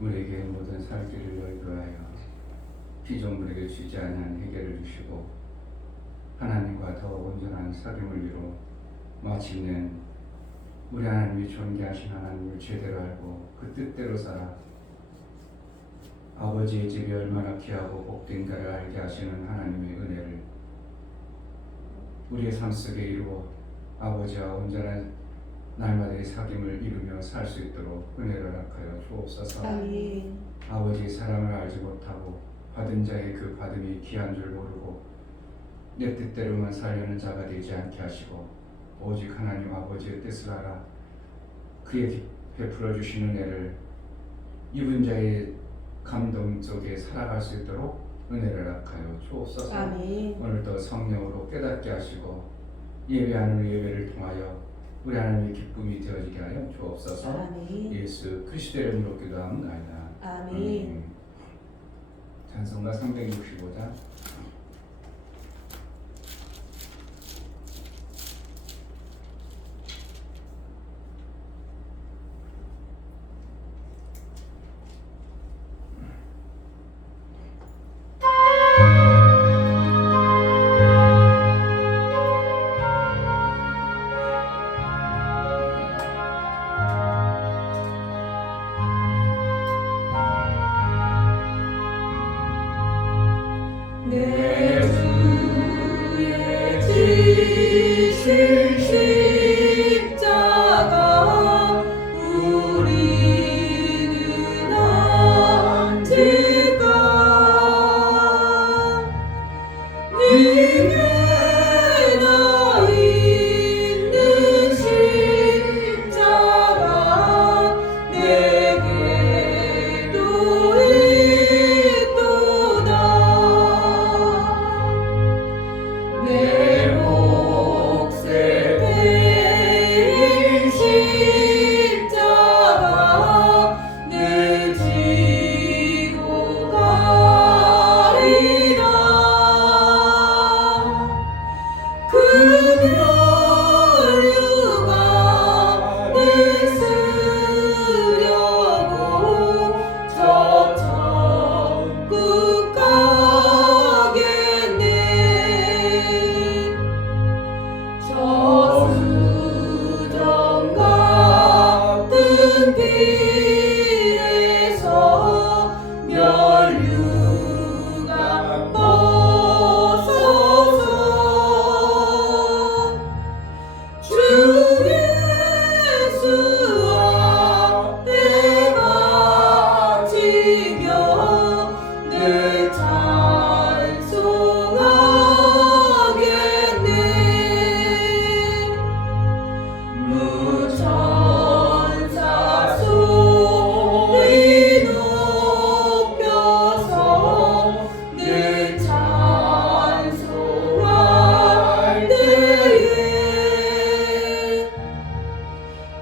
우리에게 모든 살 길을 열게 하여 피조물에게 주지 아니한 해결을 주시고 하나님과 더 온전한 사귐을 이루 마침내 우리 하나님이 존귀하신 하나님을 제대로 알고 그 뜻대로 살아 아버지의 집이 얼마나 귀하고 복된가를 알게 하시는 하나님의 은혜를 우리의 삶 속에 이루어 아버지와 온전한 날마다의 사귐을 이루며 살 수 있도록 은혜를 허락하여 주옵소서. 아멘. 아버지의 사랑을 알지 못하고 받은 자의 그 받음이 귀한 줄 모르고 내 뜻대로만 살려는 자가 되지 않게 하시고 오직 하나님 아버지의 뜻을 알아 그의 베풀어 주시는 은혜를 입은 자의 감동 속에 살아갈 수 있도록 은혜를 허락하여 주옵소서. 아멘. 오늘도 성령으로 깨닫게 하시고 예배하는 예배를 통하여 우리 하나님의 기쁨이 되어지게 하여 주옵소서. 아멘. 예수 그리스도의 이름으로 기도합니다. 아멘. 찬송가 365장. 내 주의 지신 십자가 우리는 안질까 네게 나 있는 십자가 내게도 있도다 내 몫에 베인 십자가 늘 지고 가리라 그 혈류가 내 쓰려고 저 천국 가겠네 저수정 같은 길에서 멸류가 벗어서 주 예수와 내가 지며 늘 찬송하겠네 무천사 소리 높여서 늘 찬송할 때에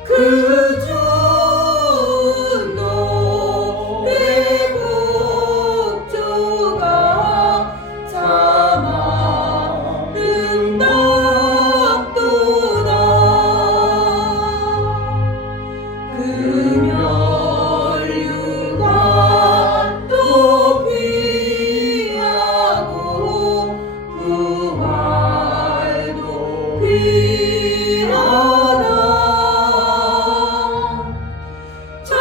그 좋은 노래 곡조가 참 아름답도다 그 멸류가 또 귀하고 부활도 귀하다 저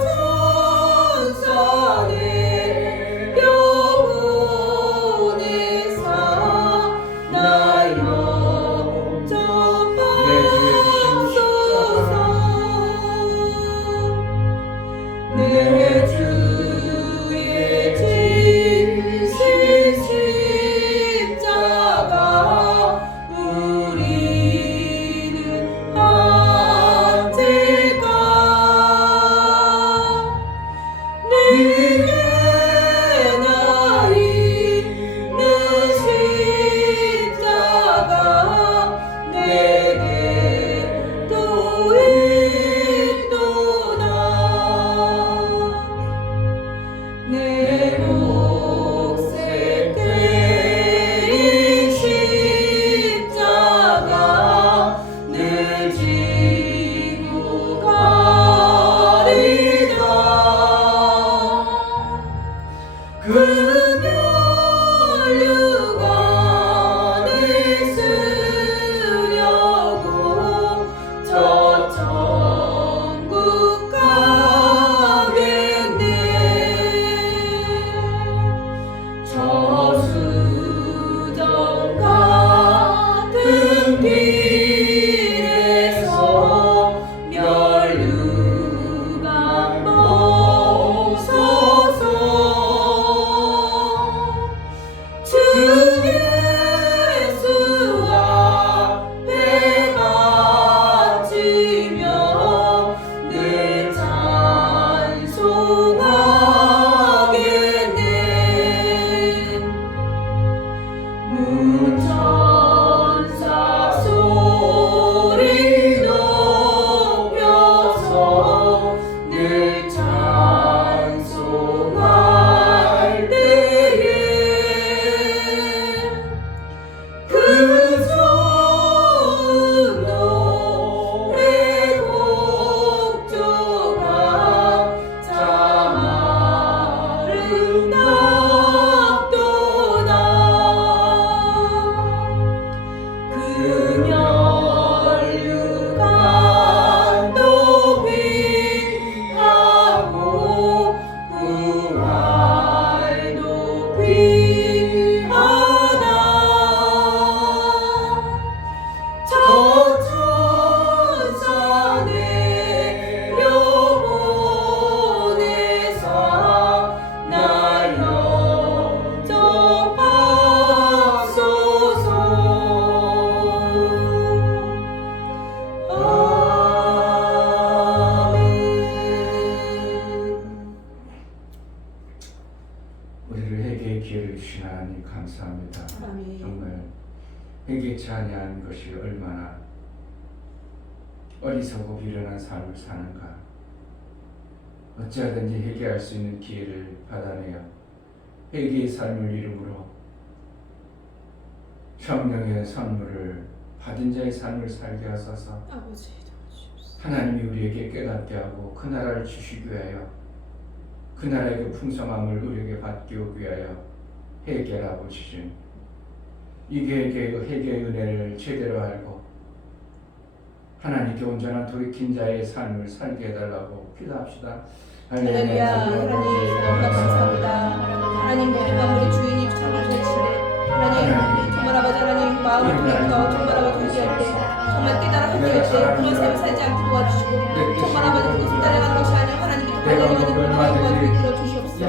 천사 내려보내사 나 영접하소서 내 주의 진실 십자가 우리는 안질까 네게 나 있는 십자가 내게도 있도다 기회를 주신 하나님 감사합니다. 아멘. 정말 회개치 아니한 것이 얼마나 어리석고 미련한 삶을 사는가. 어찌하든지 회개할 수 있는 기회를 받아내어 회개의 삶을 이름으로 성령의 선물을 받은 자의 삶을 살게 하소서. 아버지 도와주옵소서. 하나님이 우리에게 깨닫게 하고 그 나라를 주시기 위하여 그 나라의 그 풍성함을 우리에게 받기 위하여 회개라고 주신 이 회개의 은혜를 제대로 알고 하나님께 온전한 돌이킨 자의 삶을 살게 해달라고 기도합시다. 할렐루야. 하나님 너무나 감사합니다. 하나님 우리 마음의 주인이 참을 되시네. 하나님 정말 아버지 하나님 마음을 통해서 정말 아버지 회개할 때 정말 깨달아 회개할 때 그런 삶을 살지 않게 도와주시고 정말 아버지 그것을 따라가는 것이 아니라 하나님께 반응하는 그런 이끌어 주시옵소서.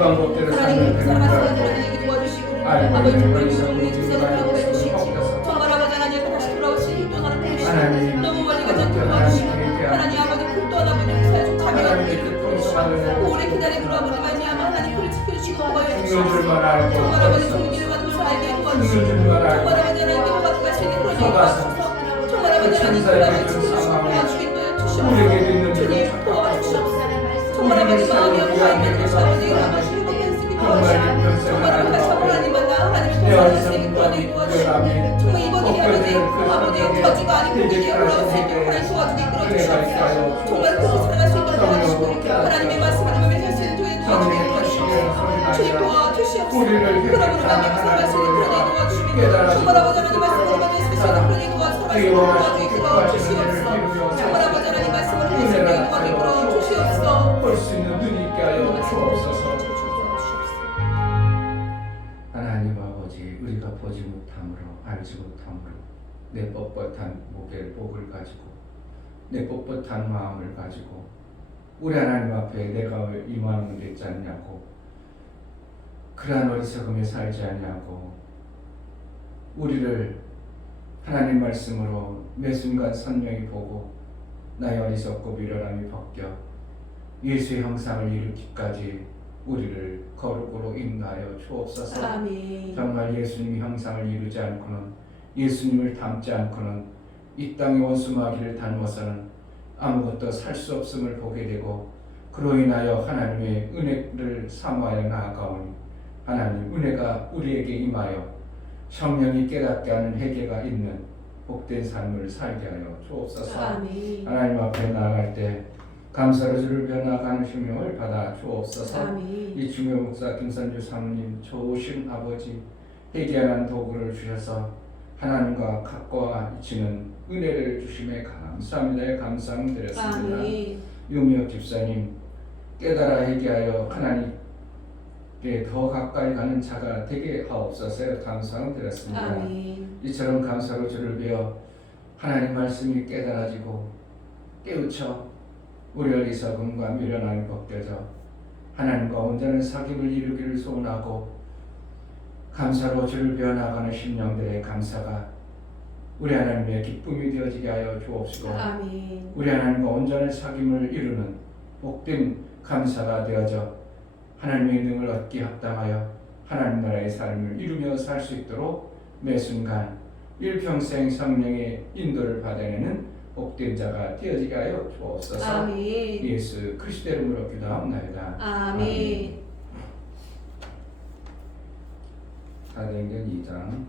하나님 사랑하시는 분들에게 도와주시고 아버지 정말 주님의 주사도 하고 해주시고 정말 아버지 하나님 다시 돌아오신 또 나를 보시고 너무 멀리 가지 않게 도와주시고 하나님 아버지 큰 또한 아버지 사에 좀 가벼운 일을 보내주시고 오래 기다림으로 아버지 말미암아 하나님 그를 지켜주시고 보여주시옵소서. 정말 아버지 종기를 받는 것을 알게 도와주시고 정말 아버지 하나님께 도와줄 수 있는 그런 일을 도와주셔서 정말 아버지 하나님 그를 지켜주시고 도와주시게 도와주시옵소서. 주님 도와주시옵소서. 정말 아버지 마음이 없고 하나님 다시 아버지 아버지 행복한 쓰기 도와주시고 정말 아버지 다시 하나님 만나 하나님의 통사를 쓰기 도와주시고 정말 이번 일이 아버지 거지가 아닌 공격이 올라올 수 있도록 하나님 도와주게 끌어주시옵소서. 정말 그것을 살아갈 수 있도록 도와주시고 하나님의 말씀을 맺을 수 있는 도에 도와주게 도와주시옵소서. 주님 도와주시옵소서. 그러므로 만나고 살아갈 수 있는 그런 일 도와주시고 정말 아버지 하나님 말씀으로 만날 수 있는 그런 일 도와주시고 끌어주시옵소서. 정말 아버지 하나님 말씀을 맺을 수 있는 도와주게 끌어주시옵소서. 볼 수 있는 눈이 있게 하여 주옵소서. 하나님 아버지 우리가 보지 못함으로 알지 못함으로 내 뻣뻣한 목을 가지고 내 뻣뻣한 마음을 가지고 우리 하나님 앞에 내가 왜 이만하면 됐지 않냐고 그러한 어리석음에 살지 않냐고 우리를 하나님 말씀으로 매 순간 선명히 보고 나의 어리석고 미련함이 벗겨 예수의 형상을 이루기까지 우리를 거룩으로 인도하여 주옵소서. 아멘. 정말 예수님의 형상을 이루지 않고는 예수님을 닮지 않고는 이 땅의 원수마귀를 닮아서는 아무것도 살 수 없음을 보게 되고 그로 인하여 하나님의 은혜를 사모하여 나아가오니 하나님 은혜가 우리에게 임하여 성령이 깨닫게 하는 회개가 있는 복된 삶을 살게 하여 주옵소서. 아멘. 하나님 앞에 나아갈 때 감사로 주를 변화가는 심령을 받아 주옵소서. 아멘. 이 중요 목사 김선주 사모님 좋으신 아버지 회개하는 도구를 주셔서 하나님과 가까워지는 은혜를 주심에 감사합니다. 감사함 드렸습니다. 아멘. 유미혁 집사님 깨달아 회개하여 하나님께 더 가까이 가는 자가 되게 하옵소서. 감사함 드렸습니다. 아멘. 이처럼 감사로 주를 배워 하나님 말씀이 깨달아지고 깨우쳐 우리 어리석음과 미련함이 벗겨져 하나님과 온전한 사귐을 이루기를 소원하고 감사로 주를 배워나가는 심령들의 감사가 우리 하나님의 기쁨이 되어지게 하여 주옵시고 아멘. 우리 하나님과 온전한 사귐을 이루는 복된 감사가 되어져 하나님의 능을 얻기 합당하여 하나님 나라의 삶을 이루며 살 수 있도록 매 순간 일평생 성령의 인도를 받아내는 복된 자가 되어지게 하여 주옵소서. 아멘. 예수 그리스도 이름으로 기도합나이다. 아멘. 사도행전 2장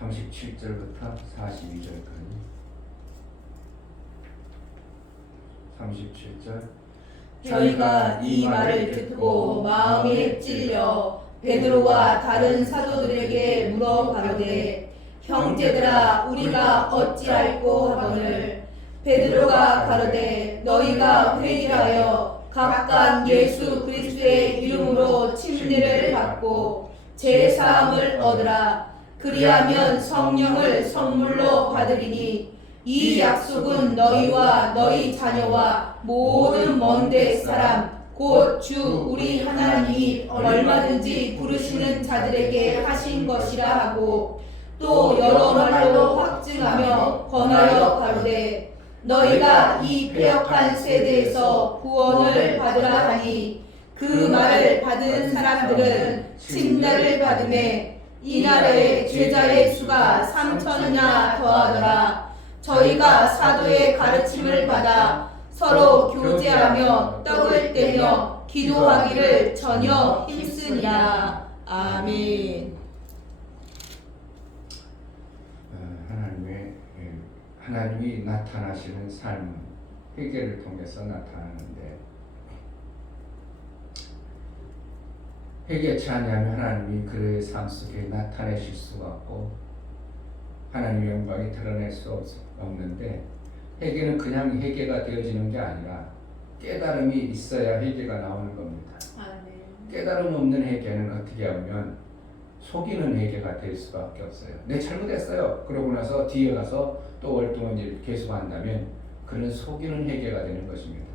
37절부터 42절까지 37절 저희가 이 말을 듣고 마음에 찔려 베드로와 다른 사도들에게 물어 가로되 형제들아 우리가 어찌할꼬 하거늘 베드로가 가로되 너희가 회개하여 각각 예수 그리스도의 이름으로 침례를 받고 제사함을 얻으라. 그리하면 성령을 선물로 받으리니 이 약속은 너희와 너희 자녀와 모든 먼데 사람 곧 주 우리 하나님이 얼마든지 부르시는 자들에게 하신 것이라 하고 또 여러 말로 확증하며 권하여 가로되 너희가 이 패역한 세대에서 구원을 받으라 하니 그 말을 받은 사람들은 칭례를 받음에 이 나라의 제자의 수가 3천이나 더하더라. 저희가 사도의 가르침을 받아 서로 교제하며 떡을 떼며 기도하기를 전혀 힘쓰니라. 아멘. 하나님이 나타나시는 삶은 회개를 통해서 나타나는데, 회개치 아니하면 하나님이 그의 삶 속에 나타내실 수가 없고 하나님의 영광이 드러낼 수 없는데, 회개는 그냥 회개가 되어지는 게 아니라 깨달음이 있어야 회개가 나오는 겁니다. 깨달음 없는 회개는 어떻게 하면 속이는 회개가 될 수밖에 없어요. 내 잘못했어요. 그러고 나서 뒤에 가서 또 월등한 일을 계속한다면 그는 속이는 회개가 되는 것입니다.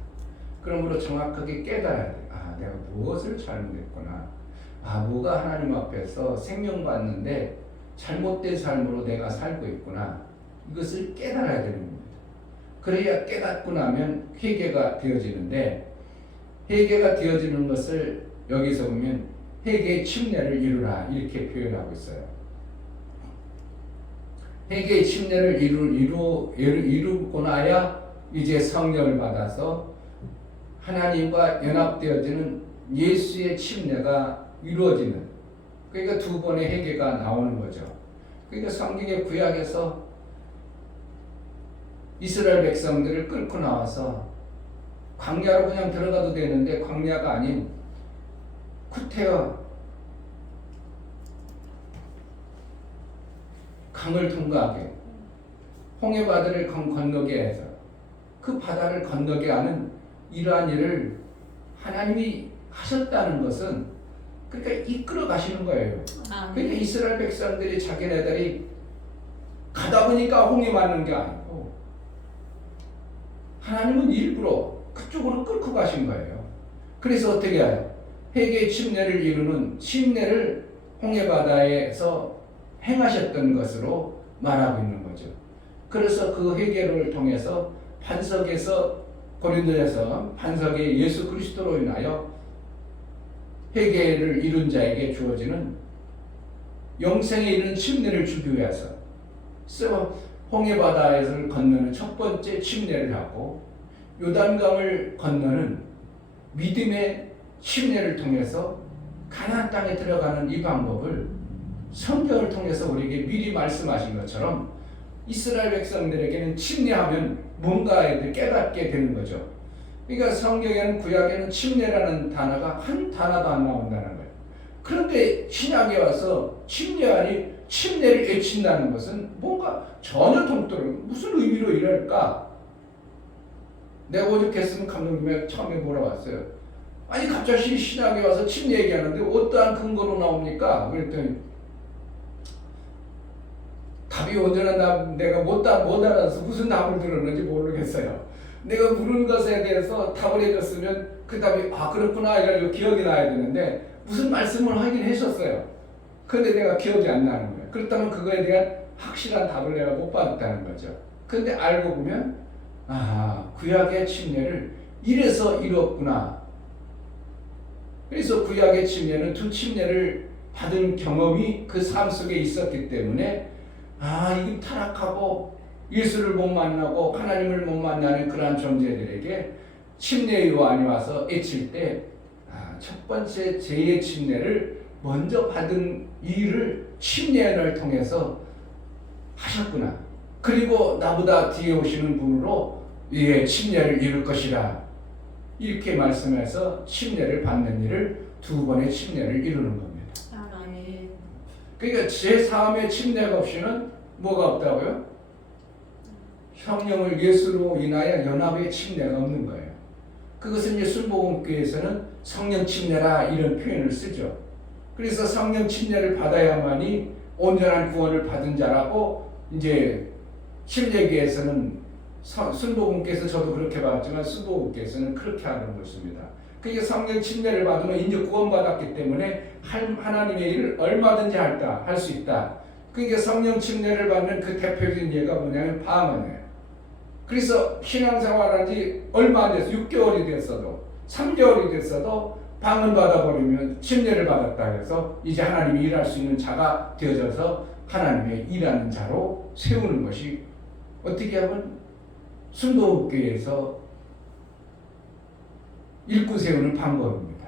그러므로 정확하게 깨달아야 돼요. 아, 내가 무엇을 잘못했구나. 아, 뭐가 하나님 앞에서 생명받는데 잘못된 삶으로 내가 살고 있구나. 이것을 깨달아야 되는 겁니다. 그래야 깨닫고 나면 회개가 되어지는데, 회개가 되어지는 것을 여기서 보면 회개의 침례를 이루라 이렇게 표현하고 있어요. 회개의 침례를 이루고 나야 이제 성령을 받아서 하나님과 연합되어지는 예수의 침례가 이루어지는, 그러니까 두 번의 회개가 나오는 거죠. 그러니까 성경의 구약에서 이스라엘 백성들을 끌고 나와서 광야로 그냥 들어가도 되는데 광야가 아닌 구태여 강을 통과하게, 홍해 바다를 건너게 해서 그 바다를 건너게 하는 이러한 일을 하나님이 하셨다는 것은, 그러니까 이끌어 가시는 거예요. 그러니까 이스라엘 백성들이 자기네들이 가다 보니까 홍해 맞는 게 아니고 하나님은 일부러 그쪽으로 끌고 가신 거예요. 그래서 어떻게 해요? 회개의 침례를 이루는 침례를 홍해 바다에서 행하셨던 것으로 말하고 있는 거죠. 그래서 그 회개를 통해서 반석에서, 고린도에서 반석의 예수 그리스도로 인하여 회개를 이룬 자에게 주어지는 영생에 이르는 침례를 주기 위해서 홍해 바다를 건너는 첫 번째 침례를 하고, 요단강을 건너는 믿음의 침례를 통해서 가나안 땅에 들어가는 이 방법을 성경을 통해서 우리에게 미리 말씀하신 것처럼 이스라엘 백성들에게는 침례하면 뭔가 깨닫게 되는 거죠. 그러니까 성경에는, 구약에는 침례라는 단어가 한 단어도 안 나온다는 거예요. 그런데 신약에 와서 침례하니 침례를 외친다는 것은 뭔가 전혀 동떨어져. 무슨 의미로 이럴까? 내가 오죽했으면 감독님이 처음에 물어봤어요. 아니 갑자기 신약에 와서 침례 얘기하는데 어떠한 근거로 나옵니까? 그랬더니 답이 언제나 내가 못 알아서 무슨 답을 들었는지 모르겠어요. 내가 물은 것에 대해서 답을 해줬으면 그 답이 아 그렇구나 이래가지고 기억이 나야 되는데 무슨 말씀을 하긴 하셨어요. 그런데 내가 기억이 안 나는 거예요. 그렇다면 그거에 대한 확실한 답을 내가 못 받았다는 거죠. 그런데 알고 보면 아 구약의 침례를 이래서 이뤘구나. 그래서 구약의 침례는 두 침례를 받은 경험이 그 삶 속에 있었기 때문에 아 이게 타락하고 예수를 못 만나고 하나님을 못 만나는 그러한 존재들에게 침례의 요한이 와서 외칠 때 첫 번째 제2의 침례를 먼저 받은 일을 침례를 통해서 하셨구나. 그리고 나보다 뒤에 오시는 분으로 예, 침례를 이룰 것이라. 이렇게 말씀해서 침례를 받는 일을 두 번의 침례를 이루는 겁니다. 아멘. 그러니까 제3의 침례가 없이는 뭐가 없다고요? 성령을 예수로 인하여 연합의 침례가 없는 거예요. 그것은 이제 순복음교회에서는 성령 침례라 이런 표현을 쓰죠. 그래서 성령 침례를 받아야만이 온전한 구원을 받은 자라고 이제 침례기에서는 순복음께서 저도 그렇게 봤지만 순복음께서는 그렇게 하는 것입니다. 그러니까 성령 침례를 받으면 이제 구원받았기 때문에 하나님의 일을 얼마든지 할 수 있다. 그러니까 성령 침례를 받는 그 대표적인 예가 뭐냐면 방언이에요. 그래서 신앙생활한 지 얼마 안 돼서 6개월이 됐어도 3개월이 됐어도 방언 받아버리면 침례를 받았다 해서 이제 하나님이 일할 수 있는 자가 되어져서 하나님의 일하는 자로 세우는 것이 어떻게 하면 순복음교회에서 일꾼 세우는 방법입니다.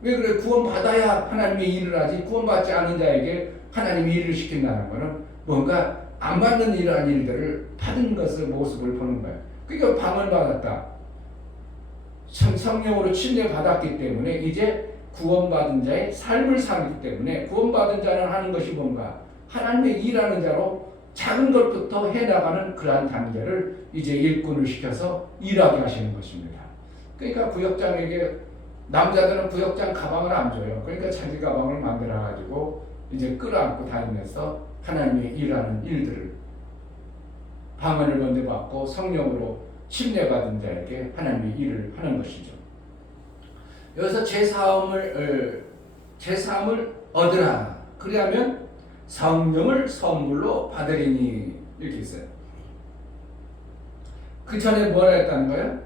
왜 그래? 구원받아야 하나님의 일을 하지 구원받지 않은 자에게 하나님이 일을 시킨다는 것은 뭔가 안 받는 이러한 일들을 받은 것의 모습을 보는 거예요. 그러니까 방언 받았다. 성령으로 침례 받았기 때문에 이제 구원받은 자의 삶을 살기 때문에 구원받은 자는 하는 것이 뭔가 하나님의 일하는 자로 작은 것부터 해나가는 그러한 단계를 이제 일꾼을 시켜서 일하게 하시는 것입니다. 그러니까 구역장에게 남자들은 구역장 가방을 안 줘요. 그러니까 자기 가방을 만들어 가지고 이제 끌어안고 다니면서 하나님의 일하는 일들을 방언을 먼저 받고 성령으로 침례받은 자에게 하나님의 일을 하는 것이죠. 여기서 제4음을 얻으라. 그리하면 성령을 선물로 받으리니 이렇게 있어요. 그 전에 뭐라 했다는 거예요?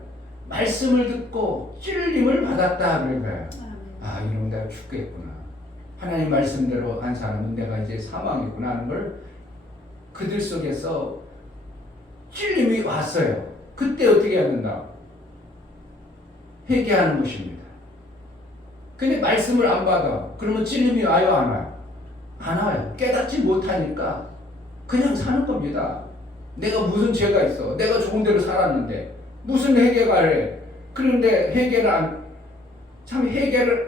말씀을 듣고 찔림을 받았다 그런 거예요. 아, 이러면 내가 죽겠구나. 하나님 말씀대로 안 살면 내가 이제 사망이구나 하는 걸 그들 속에서 찔림이 왔어요. 그때 어떻게 해야 된다? 회개하는 것입니다. 근데 말씀을 안 받아. 그러면 찔림이 와요, 안 와요? 안 와요. 깨닫지 못하니까 그냥 사는 겁니다. 내가 무슨 죄가 있어? 내가 좋은 대로 살았는데 무슨 회개가 해? 그런데 회개를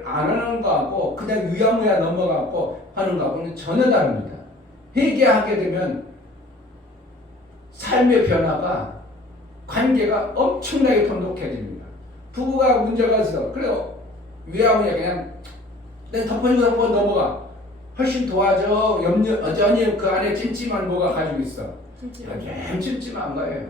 안 하는 거하고 그냥 유야무야 넘어가고 하는 거하고는 전혀 다릅니다. 회개하게 되면 삶의 변화가 관계가 엄청나게 돈독해집니다. 부부가 문제가 있어. 그래요. 유야무야 그냥 내 덮어주고 넘어가. 훨씬 도와줘. 여전히 그 안에 찜찜한 뭐가 가지고 있어. 찜찜한 거예요.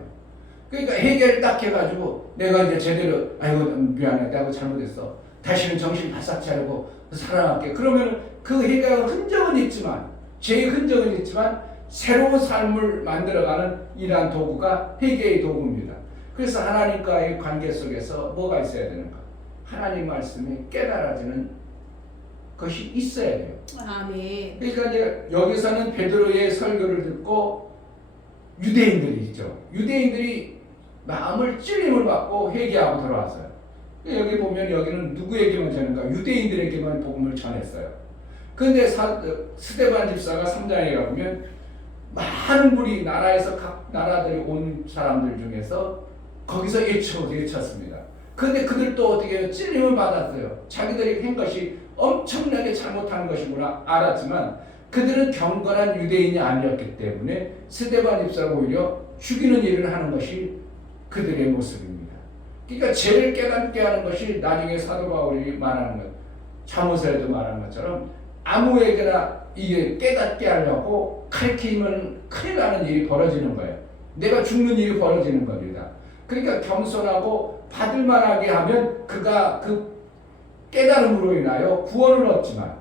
그러니까 해결 딱 해가지고 내가 이제 제대로 아이고 미안해 내가 잘못했어. 다시는 정신 바싹 차리고 살아갈게. 그러면 그 해결 흔적은 있지만 죄의 흔적은 있지만 새로운 삶을 만들어가는 이러한 도구가 회개의 도구입니다. 그래서 하나님과의 관계 속에서 뭐가 있어야 되는가? 하나님 말씀이 깨달아지는 것이 있어야 돼요. 아멘. 그러니까 이제 여기서는 베드로의 설교를 듣고 유대인들이 있죠. 유대인들이 마음을 찔림을 받고 회개하고 돌아왔어요. 여기 보면 여기는 누구에게만 전했는가? 유대인들에게만 복음을 전했어요. 그런데 스데반 집사가 3장에 가보면 많은 무리 나라에서 각 나라들이 온 사람들 중에서 거기서 외쳤습니다. 그런데 그들도 어떻게 찔림을 받았어요. 자기들이 한 것이 엄청나게 잘못한 것이구나 알았지만 그들은 경건한 유대인이 아니었기 때문에 스데반 집사를 오히려 죽이는 일을 하는 것이 그들의 모습입니다. 그러니까 죄를 깨닫게 하는 것이 나중에 사도 바울이 말하는 것, 잠언서에도 말하는 것처럼 아무에게나 이게 깨닫게 하려고 가르치면 큰일 나는 일이 벌어지는 거예요. 내가 죽는 일이 벌어지는 겁니다. 그러니까 겸손하고 받을 만하게 하면 그가 그 깨달음으로 인하여 구원을 얻지만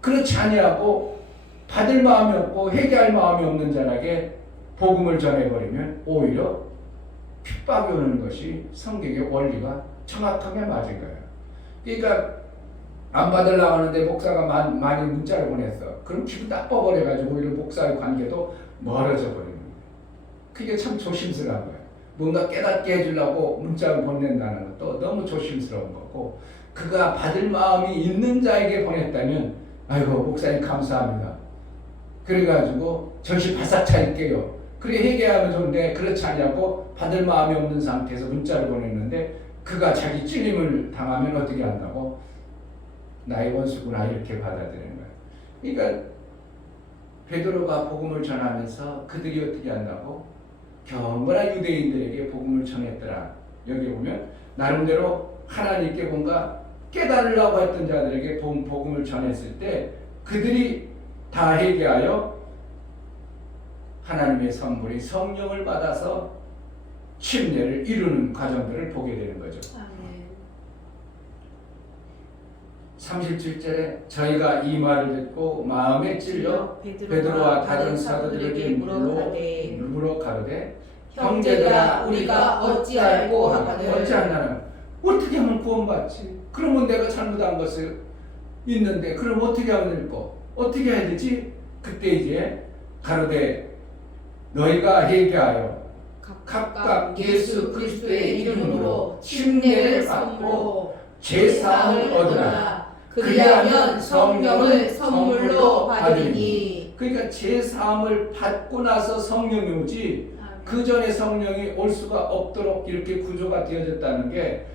그렇지 아니하고 받을 마음이 없고 회개할 마음이 없는 자에게 복음을 전해버리면 오히려 핍박이 오는 것이 성경의 원리가 정확하게 맞은 거예요. 그러니까 안 받으려고 하는데 목사가 많이 문자를 보냈어. 그럼 기분 나빠버려가지고 오히려 목사의 관계도 멀어져 버리는 거예요. 그게 참 조심스러운 거예요. 뭔가 깨닫게 해주려고 문자를 보낸다는 것도 너무 조심스러운 거고 그가 받을 마음이 있는 자에게 보냈다면 아이고 목사님 감사합니다. 그래가지고 정신 바싹 차릴게요. 그래 회개하면 좋은데 그렇지 않냐고 받을 마음이 없는 상태에서 문자를 보냈는데 그가 자기 찔림을 당하면 어떻게 한다고? 나의 원수구나 이렇게 받아들이는 거예요. 그러니까 베드로가 복음을 전하면서 그들이 어떻게 한다고? 경건한 유대인들에게 복음을 전했더라. 여기 보면 나름대로 하나님께 뭔가 깨달으려고 했던 자들에게 복음을 전했을 때 그들이 다 회개하여 하나님의 선물이 성령을 받아서 침례를 이루는 과정들을 보게 되는 거죠. 아멘. 37절에 저희가 이 말을 듣고 마음에 찔려 베드로와 다른 사도들에게 물어 가로되 형제들아 우리가 어찌알고 하거늘 어찌 안나는 어떻게 하면 구원받지? 그러면 내가 잘못한 것을 있는데 그럼 어떻게 하면 될까? 어떻게 해야 되지? 그때 이제 가로되 너희가 회개하여 각각 예수 그리스도의 이름으로 침례를 받고 제사함을 얻으라. 그리하면 성령을 선물로 받으리니. 그러니까 제사함을 받고 나서 성령이 오지 그 전에 성령이 올 수가 없도록 이렇게 구조가 되어졌다는 게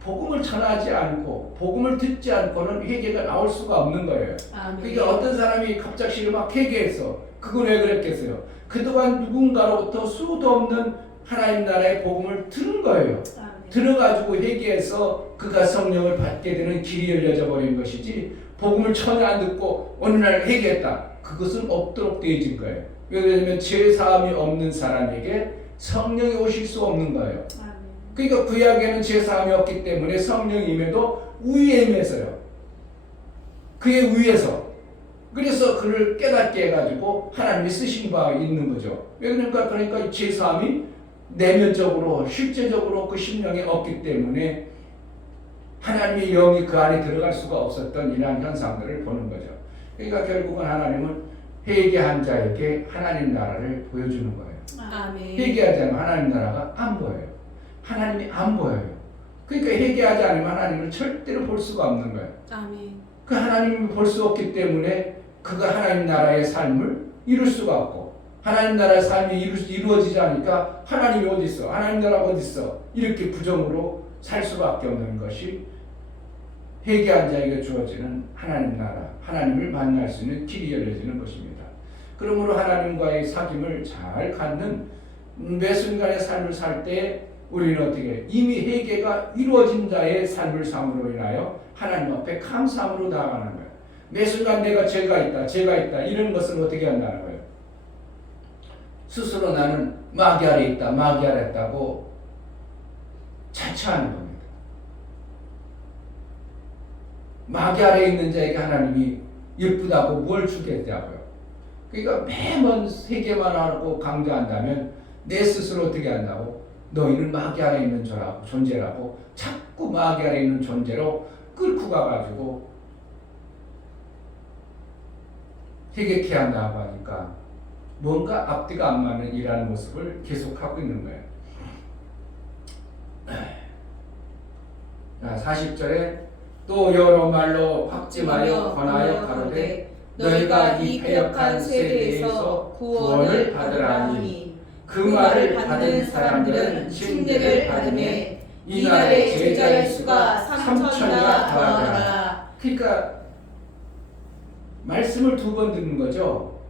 복음을 전하지 않고 복음을 듣지 않고는 회개가 나올 수가 없는 거예요. 그러니까 어떤 사람이 갑작스레 막 회개해서 그건 왜 그랬겠어요? 그동안 누군가로부터 수도 없는 하나님 나라의 복음을 들은 거예요. 들어가지고 회개해서 그가 성령을 받게 되는 길이 열려져 버린 것이지 복음을 전혀 안 듣고 어느 날 회개했다. 그것은 없도록 되어진 거예요. 왜냐하면 죄사함이 없는 사람에게 성령이 오실 수 없는 거예요. 그러니까 구약에는 죄사함이 없기 때문에 성령이 임해도 위에 임해서요. 그의 위에서. 그래서 그를 깨닫게 해가지고 하나님이 쓰신 바 있는 거죠. 왜 그러니까 이 죄사함이 내면적으로 실제적으로 그 심령에 없기 때문에 하나님의 영이 그 안에 들어갈 수가 없었던 이러한 현상들을 보는 거죠. 그러니까 결국은 하나님은 회개한 자에게 하나님 나라를 보여주는 거예요. 아멘. 회개하지 않으면 하나님 나라가 안 보여요. 하나님이 안 보여요. 그러니까 회개하지 않으면 하나님을 절대로 볼 수가 없는 거예요. 아멘. 그 하나님을 볼 수 없기 때문에 그가 하나님 나라의 삶을 이룰 수가 없고 하나님 나라의 삶이 이루어지지 않으니까 하나님이 어디 있어? 하나님 나라가 어디 있어? 이렇게 부정으로 살 수밖에 없는 것이 회개한 자에게 주어지는 하나님 나라, 하나님을 만날 수 있는 길이 열려지는 것입니다. 그러므로 하나님과의 사귐을 잘 갖는 매 순간의 삶을 살 때 우리는 어떻게 이미 회개가 이루어진 자의 삶을 삶으로 인하여 하나님 앞에 감사함으로 나아가는 거예요. 매 순간 내가 죄가 있다 이런 것은 어떻게 한다는 거예요? 스스로 나는 마귀 아래 있다, 마귀 아래 있다고 자처하는 겁니다. 마귀 아래 있는 자에게 하나님이 예쁘다고 뭘 주겠냐고요. 그러니까 매번 회개만 하고 강조한다면 내 스스로 어떻게 한다고? 너희는 마귀 아래 있는 존재라고 자꾸 마귀 아래 있는 존재로 끌고 가가지고 회개케 한다고 하니까 뭔가 앞뒤가 안 맞는 이러한 모습을 계속하고 있는 거예요. 40절에 또 여러 말로 확증하여 권하여 가로되 너희가 이 패역한 세대에서 구원을 받으라니 그 말을 받은 사람들은 침례를 받으매 이날의 제자의 수가 3천이나 더하더라. 그러니까 말씀을 두 번 듣는 거죠.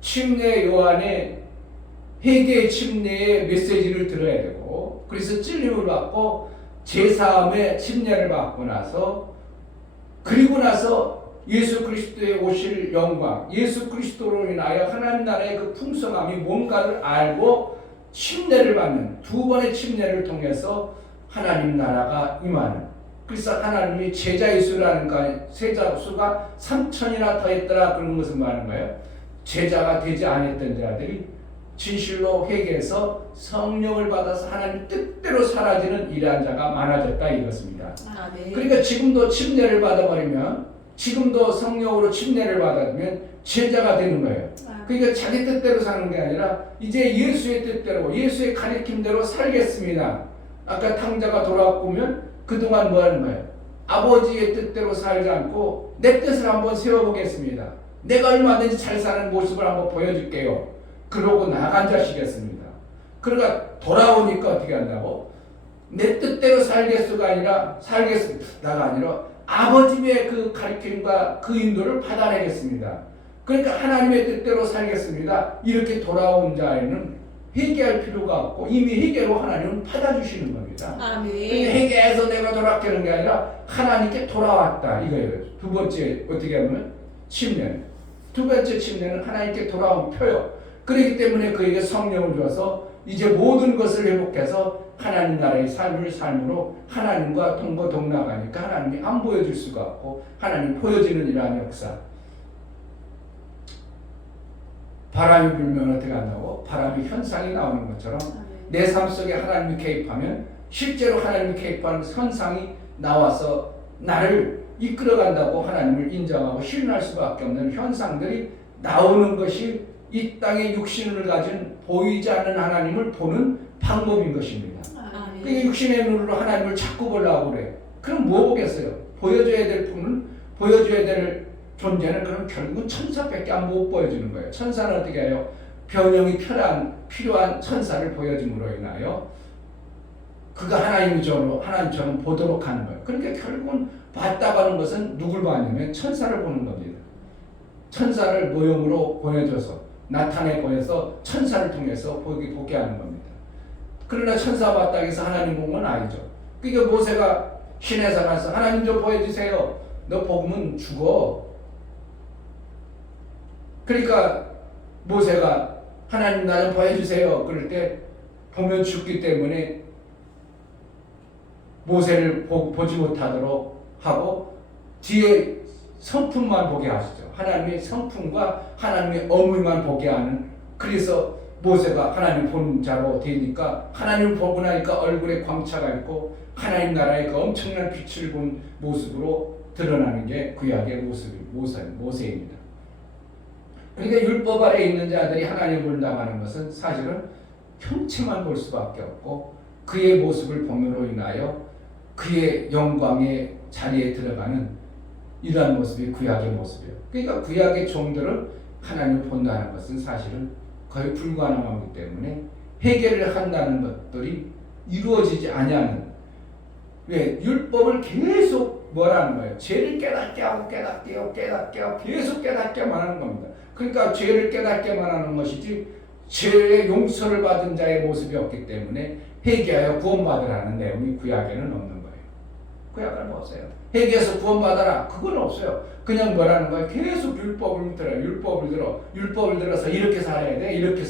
침례 요한의 회개의 침례의 메시지를 들어야 되고 그래서 찔림을 받고 제사함의 침례를 받고 나서 그리고 나서 예수 그리스도의 오실 영광, 예수 그리스도로 인하여 하나님 나라의 그 풍성함이 뭔가를 알고 침례를 받는 두 번의 침례를 통해서 하나님 나라가 임하는. 그래서 하나님이 제자의 수라는 거, 제자 수가 3천이나 더했더라 그런 것은 말하는 거예요. 제자가 되지 않았던 자들이 진실로 회개해서 성령을 받아서 하나님 뜻대로 사라지는 이러한 자가 많아졌다 이것입니다. 아멘. 그러니까 지금도 침례를 받아버리면 지금도 성령으로 침례를 받으면 제자가 되는 거예요. 그러니까 자기 뜻대로 사는 게 아니라 이제 예수의 뜻대로 예수의 가르침대로 살겠습니다. 아까 탕자가 돌아오면 그동안 뭐 하는 거예요? 아버지의 뜻대로 살지 않고 내 뜻을 한번 세워보겠습니다. 내가 얼마든지 잘 사는 모습을 한번 보여줄게요. 그러고 나간 자식이었습니다. 그러니까 돌아오니까 어떻게 한다고? 내 뜻대로 살겠수가 아니라 살겠다가 아니라 아버지의 그 가르침과 그 인도를 받아내겠습니다. 그러니까 하나님의 뜻대로 살겠습니다. 이렇게 돌아온 자에는 회개할 필요가 없고 이미 회개로 하나님은 받아주시는 겁니다. 아멘. 회개해서 내가 돌아가는 게 아니라 하나님께 돌아왔다 이거예요. 두 번째 어떻게 하면 침례. 두 번째 침례는 하나님께 돌아온 표요. 그렇기 때문에 그에게 성령을 주어서 이제 모든 것을 회복해서 하나님 나라의 삶으로 하나님과 동거동락하니까 하나님이 안 보여줄 수가 없고 하나님 보여지는 이러한 역사. 바람이 불면 어떻게 한다고? 바람이 현상이 나오는 것처럼 내 삶 속에 하나님이 개입하면 실제로 하나님이 개입하는 현상이 나와서 나를 이끌어간다고 하나님을 인정하고 신뢰할 수밖에 없는 현상들이 나오는 것이 이 땅에 육신을 가진 보이지 않는 하나님을 보는 방법인 것입니다. 그러니까 육신의 눈으로 하나님을 자꾸 보려고 그래. 그럼 뭐 보겠어요? 보여줘야 될 분은, 보여줘야 될 존재는 그럼 결국은 천사밖에 못 보여주는 거예요. 천사는 어떻게 해요? 변형이 필요한 천사를 보여줌으로 인하여 그가 하나님처럼 보도록 하는 거예요. 그러니까 결국은 봤다고 하는 것은 누굴 봤냐면 천사를 보는 겁니다. 천사를 모형으로 보여줘서 나타내 보여서 천사를 통해서 보게 하는 겁니다. 그러나 천사 봤다고 해서 하나님 본 건 아니죠. 그러니까 모세가 시내에 가서 하나님 좀 보여주세요. 너 복으면 죽어. 그러니까 모세가 하나님 나 좀 보여주세요. 그럴 때 보면 죽기 때문에 모세를 보지 못하도록 하고 뒤에 성품만 보게 하시죠. 하나님의 성품과 하나님의 어물만 보게 하는. 그래서 모세가 하나님 본 자로 되니까 하나님을 보고 나니까 얼굴에 광채가 있고 하나님 나라의 그 엄청난 빛을 본 모습으로 드러나는 게 구약의 모세입니다. 그러니까 율법 아래 있는 자들이 하나님을 본다고 하는 것은 사실은 형체만 볼 수밖에 없고 그의 모습을 봄으로 인하여 그의 영광의 자리에 들어가는 이러한 모습이 구약의 모습이에요. 그러니까 구약의 종들은 하나님을 본다는 것은 사실은 거의 불가능하기 때문에 해결을 한다는 것들이 이루어지지 아니하는. 왜? 율법을 계속 뭐라는 거예요? 죄를 깨닫게 하고 계속 깨닫게만 하는 겁니다. 그러니까 죄를 깨닫게만 하는 것이지 죄의 용서를 받은 자의 모습이 없기 때문에 회개하여 구원받으라는 내용이 구약에는 없는 거예요. 구약을 보세요. 회개해서 구원받아라. 그건 없어요. 그냥 뭐라는 거예요? 계속 율법을 들어서 이렇게 살아야 돼, 이렇게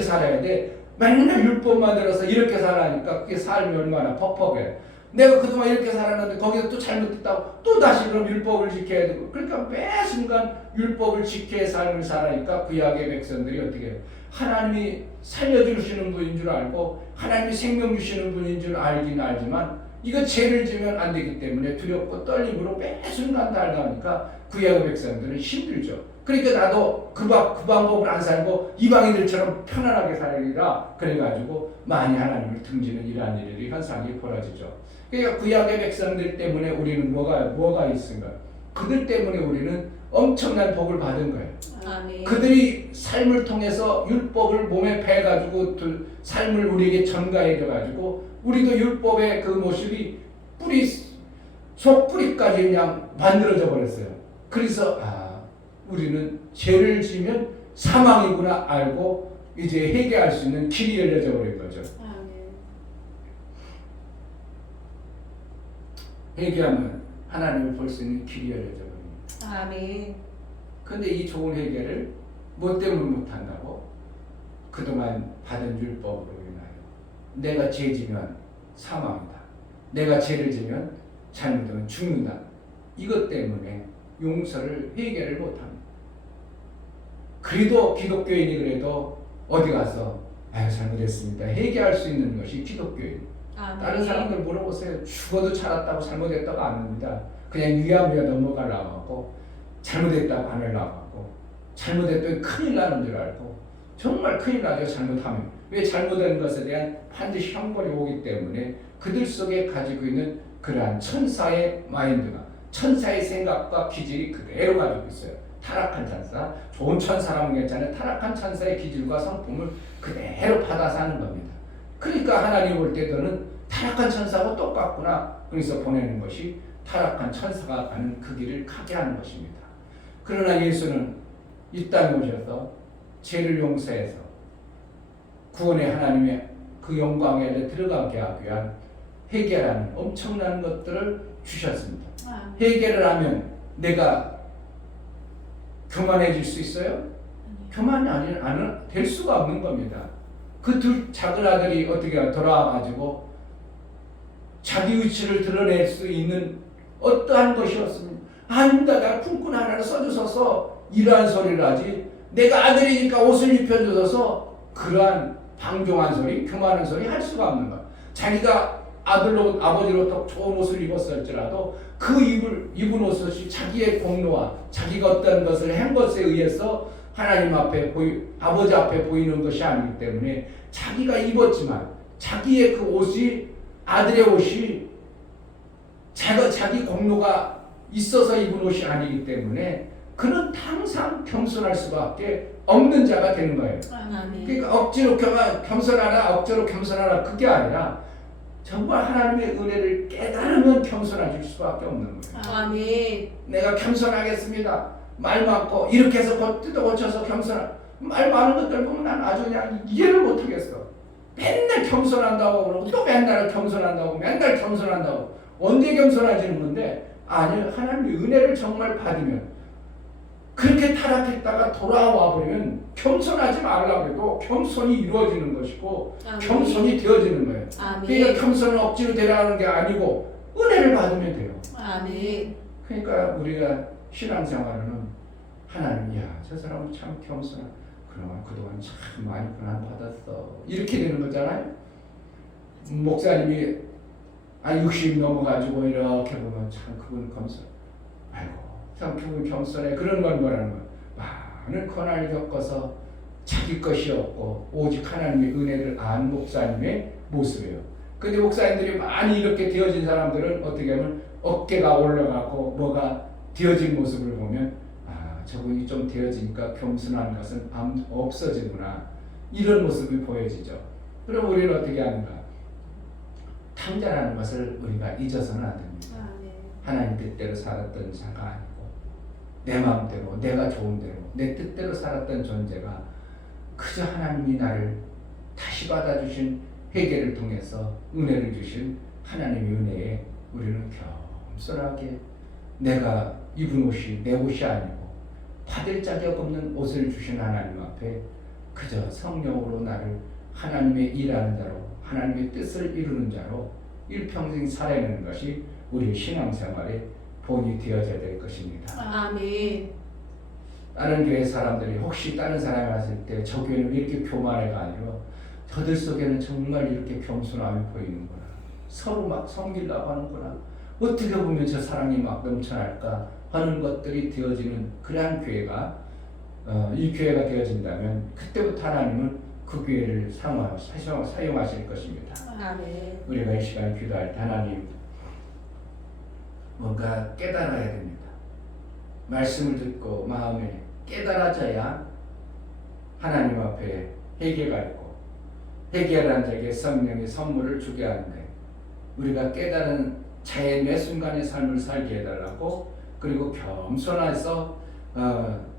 살아야 돼. 맨날 율법만 들어서 이렇게 살아니까 그게 삶이 얼마나 퍽퍽해. 내가 그동안 이렇게 살았는데 거기서 또 잘못했다고 또 다시 그럼 율법을 지켜야 되고. 그러니까 매 순간 율법을 지켜야 삶을 살아니까 구약의 백성들이 어떻게 해요? 하나님이 살려주시는 분인 줄 알고 하나님이 생명 주시는 분인 줄 알긴 알지만 이거 죄를 지면 안 되기 때문에 두렵고 떨림으로 매 순간 달가니까 구약의 백성들은 힘들죠. 그러니까 나도 그 방법을 안 살고 이방인들처럼 편안하게 살리라. 그래가지고 많이 하나님을 등지는 이러한 일들이 현상이 벌어지죠. 그러니까 구약의 백성들 때문에 우리는 뭐가 있은가? 그들 때문에 우리는 엄청난 복을 받은 거예요. 아멘. 그들이 삶을 통해서 율법을 몸에 배가지고 삶을 우리에게 전가해줘가지고 우리도 율법의 그 모습이 속뿌리까지 그냥 만들어져 버렸어요. 그래서 우리는 죄를 지면 사망이구나 알고 이제 회개할 수 있는 길이 열려져 버린 거죠. 회개하면 하나님을 볼 수 있는 길이 열려져 버립니다. 아멘. 근데 이 좋은 회개를 뭐 때문에 못한다고? 그동안 받은 율법으로 인하여 내가 죄 지면 사망이다. 내가 죄를 지면 잘못하면 죽는다. 이것 때문에 용서를 회개를 못합니다. 그래도 기독교인이 그래도 어디 가서 잘못했습니다. 회개할 수 있는 것이 기독교인. 다른 사람들 물어보세요. 죽어도 살았다고 잘못했다고 안 합니다. 그냥 유야무야 넘어가려고 하고 잘못했다고 안 하려고 하고 잘못했더니 큰일 나는 줄 알고 정말 큰일 나죠. 잘못하면. 왜 잘못한 것에 대한 반드시 형벌이 오기 때문에 그들 속에 가지고 있는 그러한 천사의 마인드가 천사의 생각과 기질이 그대로 가지고 있어요. 타락한 천사, 좋은 천사라면 괜찮아요. 타락한 천사의 기질과 성품을 그대로 받아서 하는 겁니다. 그러니까 하나님 볼 때 너는 타락한 천사하고 똑같구나. 그래서 보내는 것이 타락한 천사가 가는 그 길을 가게 하는 것입니다. 그러나 예수는 이 땅에 오셔서 죄를 용서해서 구원의 하나님의 그 영광에 들어가게 하기 위한 회개라는 엄청난 것들을 주셨습니다. 회개를 하면 내가 교만해질 수 있어요? 교만이 될 수가 없는 겁니다. 그 둘 작은 아들이 어떻게 돌아와가지고 자기 위치를 드러낼 수 있는 어떠한 것이 없습니다. 아닙니다. 나 품꾼 하나를 써주셔서 이러한 소리를 하지, 내가 아들이니까 옷을 입혀주셔서 그러한 방종한 소리, 교만한 소리 할 수가 없는 거야. 자기가 아들로, 아버지로부터 좋은 옷을 입었을지라도 그 입은 옷이 자기의 공로와 자기가 어떤 것을 한 것에 의해서 하나님 앞에 아버지 앞에 보이는 것이 아니기 때문에 자기가 입었지만 자기의 그 옷이, 아들의 옷이 자기 공로가 있어서 입은 옷이 아니기 때문에 그는 항상 겸손할 수밖에 없는 자가 되는 거예요. 그러니까 억지로 겸손하라, 억지로 겸손하라, 그게 아니라 정말 하나님의 은혜를 깨달으면 겸손해질 수밖에 없는 거예요. 아멘. 내가 겸손하겠습니다. 말 많고 이렇게 해서 뜯어 고쳐서 말 많은 것들 보면 난 아주 그냥 이해를 못하겠어. 맨날 겸손한다고 그러고 또 맨날 겸손한다고, 맨날 겸손한다고. 언제 겸손해지는 건데, 아니요, 하나님의 은혜를 정말 받으면, 그렇게 타락했다가 돌아와 버리면 겸손하지 말라고 해도 겸손이 이루어지는 것이고 겸손이 되어지는 거예요. 그러니까 겸손은 억지로 되라는 게 아니고 은혜를 받으면 돼요. 아멘. 그러니까 우리가 신앙생활은 하나님, 야, 저 사람은 참 겸손한, 그동안 참 많이 고난 받았어, 이렇게 되는 거잖아요. 목사님이 60 넘어가지고 이렇게 보면 참 그분 겸손, 아이고 참 그분 겸손해, 그런 건 뭐라는 거야. 많은 고난을 겪어서 자기 것이 없고 오직 하나님의 은혜를 안 목사님의 모습이에요. 근데 목사님들이 많이 이렇게 되어진 사람들은 어떻게 하면 어깨가 올라가고 뭐가 되어진 모습을 보면, 아, 저분이 좀 되어지니까 겸손한 것은 없어지구나, 이런 모습이 보여지죠. 그럼 우리는 어떻게 하는가? 탕자라는 것을 우리가 잊어서는 안 됩니다. 하나님 뜻대로 살았던 자가 아니고 내 마음대로, 내가 좋은 대로, 내 뜻대로 살았던 존재가 그저 하나님이 나를 다시 받아주신 회개를 통해서 은혜를 주신 하나님의 은혜에 우리는 겸손하게, 내가 입은 옷이 내 옷이 아니고 받을 자격 없는 옷을 주신 하나님 앞에 그저 성령으로 나를 하나님의 일하는 자로, 하나님의 뜻을 이루는 자로 일평생 살아내는 것이 우리 신앙생활의 본이 되어져야 될 것입니다. 아멘. 다른 교회 사람들이 혹시 다른 사람이 왔을 때 저 교회는 왜 이렇게 교만해가 아니라 저들 속에는 정말 이렇게 겸손함이 보이는구나, 서로 막 섬기려고 하는구나, 어떻게 보면 저 사랑이 막 넘쳐날까 하는 것들이 되어지는 그러한 교회가, 이 교회가 되어진다면 그때부터 하나님은 그 교회를 사용하실 것입니다. 아멘. 우리가 이 시간 기도할 때 하나님, 뭔가 깨달아야 됩니다. 말씀을 듣고 마음에 깨달아져야 하나님 앞에 회개가 있고, 회개하는 자에게 성령의 선물을 주게 하는데, 우리가 깨달은 자의 매 순간의 삶을 살게 해달라고, 그리고 겸손해서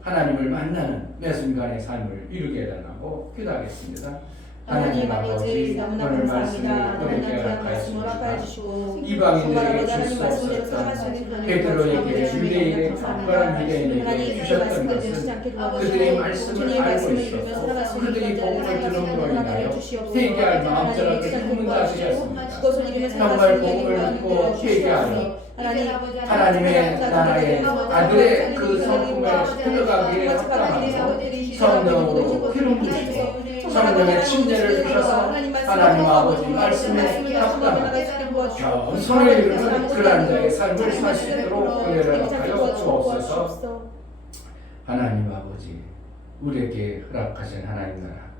하나님을 만나는 매 순간의 삶을 이루게 해달라고 기도하겠습니다. 하나님 아버지, 너무나 감사합니다. 너무나 귀한 말씀을 허락해 주시고 이방인들에게 줄 수 없었던 베드로에게 유대인의 강건한 유대인에게 주셨던 것은 그들의 말씀을 알고 있었고 그들이 복음을 들음으로 인하여 회개할 마음처럼 꿈을 가지셨습니다. 정말 복음을 듣고 회개하여 하나님의 나라의 아들의 그 성품에 들어가기에 합당하고 성령으로 기름 부시고 성령의 침례를 주셔서 하나님 아버지 말씀에 합당하고 겸손을 이루는 그런 자의 삶을 살 수 있도록 은혜를 허락하여 주옵소서. 하나님 아버지, 우리에게 허락하신 하나님 나라,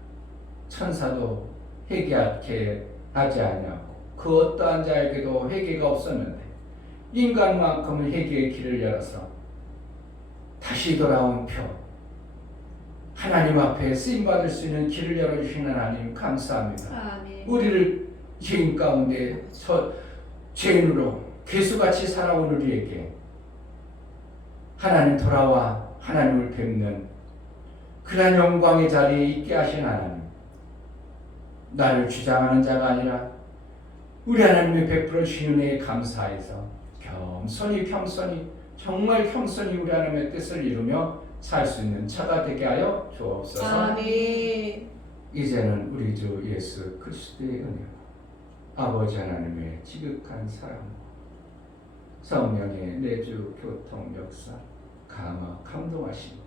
천사도 회개하게 하지 아니하고 그 어떠한 자에게도 회개가 없었는데 인간만큼은 회개의 길을 열어서 다시 돌아온 표, 하나님 앞에 쓰임받을 수 있는 길을 열어주신 하나님 감사합니다. 아멘. 우리를 죄인 가운데 죄인으로 괴수같이 살아온 우리에게 하나님 돌아와 하나님을 뵙는 그러한 영광의 자리에 있게 하신 하나님, 나를 주장하는 자가 아니라 우리 하나님의 베풀어 주신 은혜에 감사해서 겸손히 정말 겸손히 우리 하나님의 뜻을 이루며 살 수 있는 자가 되게 하여 주옵소서. 아멘. 이제는 우리 주 예수 그리스도의 은혜와 아버지 하나님의 지극한 사랑, 성령의 내주 교통 역사, 감화 감동하심,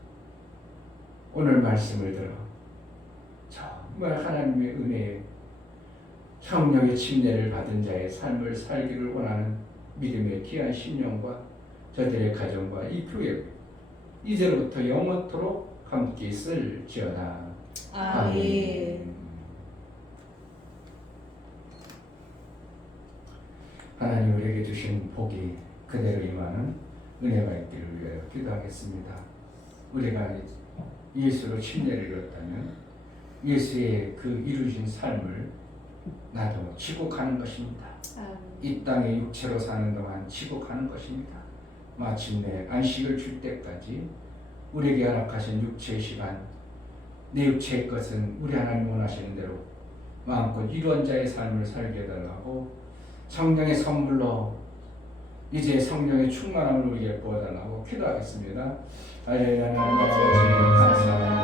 오늘 말씀을 들어 정말 하나님의 은혜에 성령의 침례를 받은 자의 삶을 살기를 원하는 믿음의 귀한 심령과 저들의 가정과 이 교회 이제로부터 영원토록 함께 있을지어다. 아멘. 하나님 우리에게 주신 복이 그대로 임하는 은혜가 있기를 위하여 기도하겠습니다. 우리가 예수로 침례를 이뤘다면 예수의 그 이루신 삶을 나도 지고가는 것입니다. 이 땅에 육체로 사는 동안 지고가는 것입니다. 마침내 안식을 줄 때까지 우리에게 허락하신 육체의 시간, 내 육체의 것은 우리 하나님 원하시는 대로 마음껏 이루한 자의 삶을 살게 해달라고, 성령의 선물로 이제 성령의 충만함을 우리에게 부어달라고 기도하겠습니다. 하나님 아버지 감사합니다.